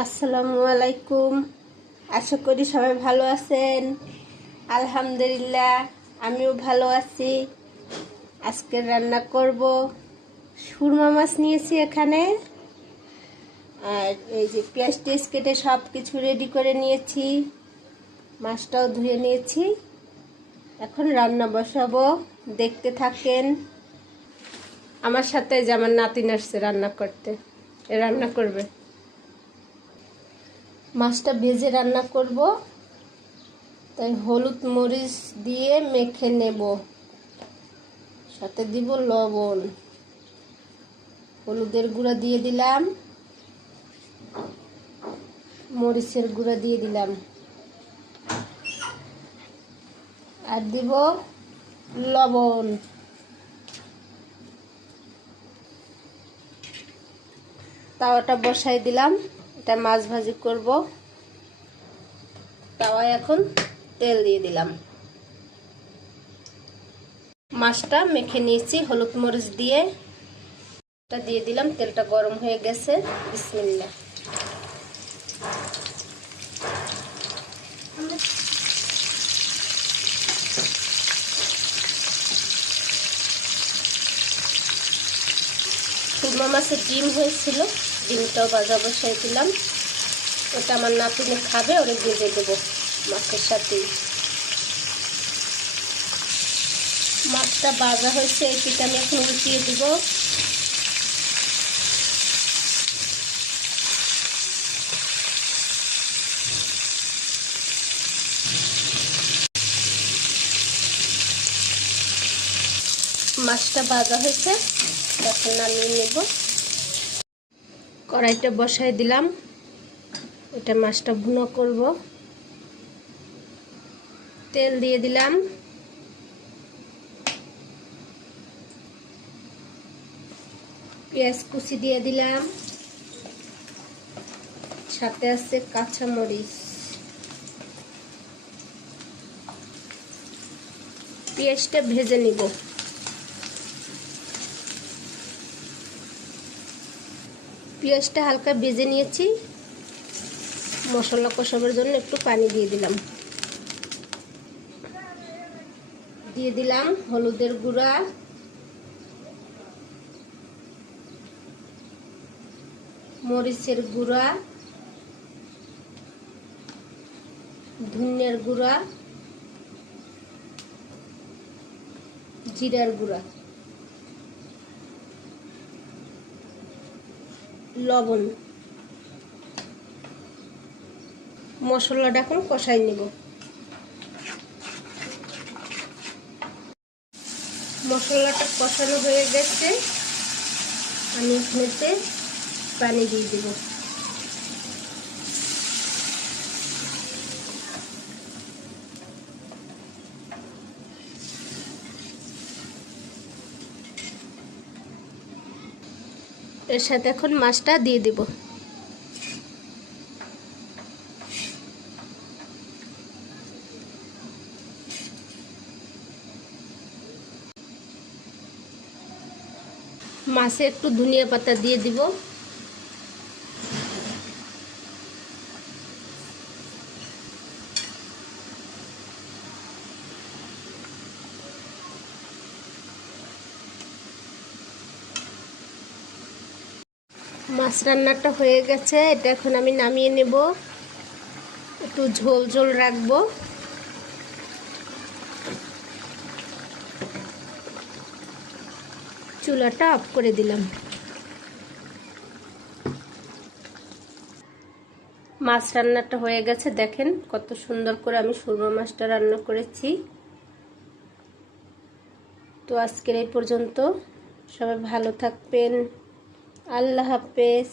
আসসালামু আলাইকুম। আশা করি সবাই ভালো আছেন। আলহামদুলিল্লাহ, আমিও ভালো আছি। আজকে রান্না করব সুরমা মাছ নিয়েছি এখানে। আর এই যে পেঁয়াজ টেস্ট কেটে সব কিছু রেডি করে নিয়েছি। মাছটাও ধুয়ে নিয়েছি। এখন রান্না বসাবো। দেখতে থাকেন। আমার সাথে যে আমার নাতিন রান্না করতে। রান্না করবে। মাছটা ভেজে রান্না করব। তাই হলুদ মরিচ দিয়ে মেখে নেব। সাথে দিব লবণ। হলুদের গুঁড়া দিয়ে দিলাম। মরিচের গুঁড়া দিয়ে দিলাম। আর দিব লবণ। তাওয়াটা বসাই দিলাম। এটা মাছ ভাজি করব। তাওয়ায় এখন তেল দিয়ে দিলাম। মাছটা মেখে নিয়েছি, হলুদ মরিচ দিয়ে। এটা দিয়ে দিলাম, তেলটা গরম হয়ে গেছে। বিসমিল্লা মাছের ডিম হয়েছিল। ডিমটাও ভাজা বসাই দিলাম। ওটা আমার নাতিনে খাবে, ওরে ভেজে দেবো মাছের সাথেই মাছটা ভাজা হয়েছে পিঠা আমি এখন উঠিয়ে দেবো। মাছটা ভাজা হয়েছে, এখন নামিয়ে নেব। কড়াইটা বসাই দিলাম। এটা মাছটা ভুনো করব। তেল দিয়ে দিলাম। পেঁয়াজ কুচি দিয়ে দিলাম। সাথে আছে কাঁচা মরিচ পেঁয়াজটা ভেজে নিব। পেঁয়াজটা হালকা ভেজে নিয়েছি। মশলা কষাবার জন্য একটু পানি দিয়ে দিলাম। দিয়ে দিলাম হলুদের গুঁড়া। মরিচের গুঁড়া। ধনিয়ার গুঁড়া। জিরার গুঁড়া। লবণ। মশলাটা এখন কষাই নেব। মশলাটা কষানো হয়ে গেছে। আমি এখানেতে পানি দিয়ে দেব। এর সাথে এখন মাছটা দিয়ে দেব। মাছে একটু ধনিয়া পাতা দিয়ে দিব। মাছ রান্নাটা হয়ে গেছে। এটা এখন আমি নামিয়ে নেব। একটু ঝোল ঝোল রাখব। চুলাটা অফ করে দিলাম। মাছ রান্নাটা হয়ে গেছে। দেখেন কত সুন্দর করে আমি সুরমা মাছটা রান্না করেছি। তো আজকের এই পর্যন্ত। সবাই ভালো থাকবেন। আল্লাহ হাফেজ।